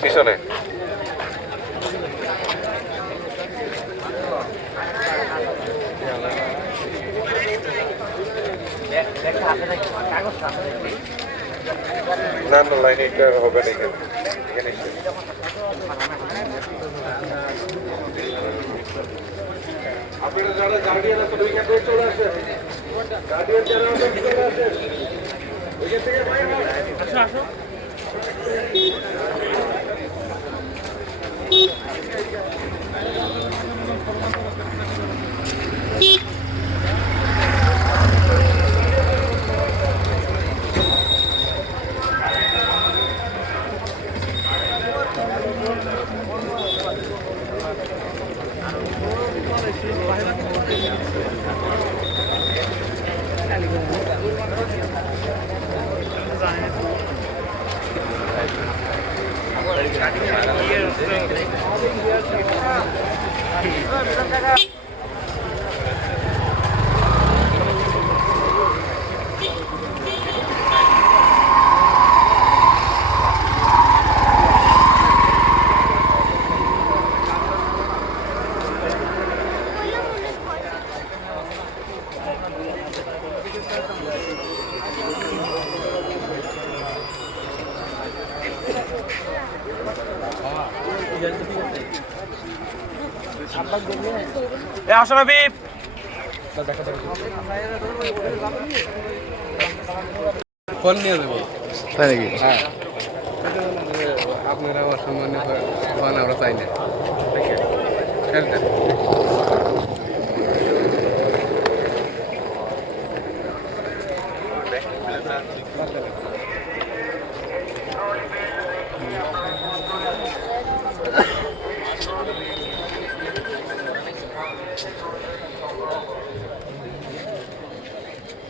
পিছনে না না লাইনে এটা হবে না এখানে আপনারা যারা গার্ডিয়ান আছেন ওইখান থেকে চলে আসেন গার্ডিয়ান যারা আছেন চলে আসেন ওইখান থেকে বাইরে আসো আসো ফোন নিয়ে যাবো তাই নাকি? হ্যাঁ আপনারা অসম্মান্য ফোন আমরা চাই না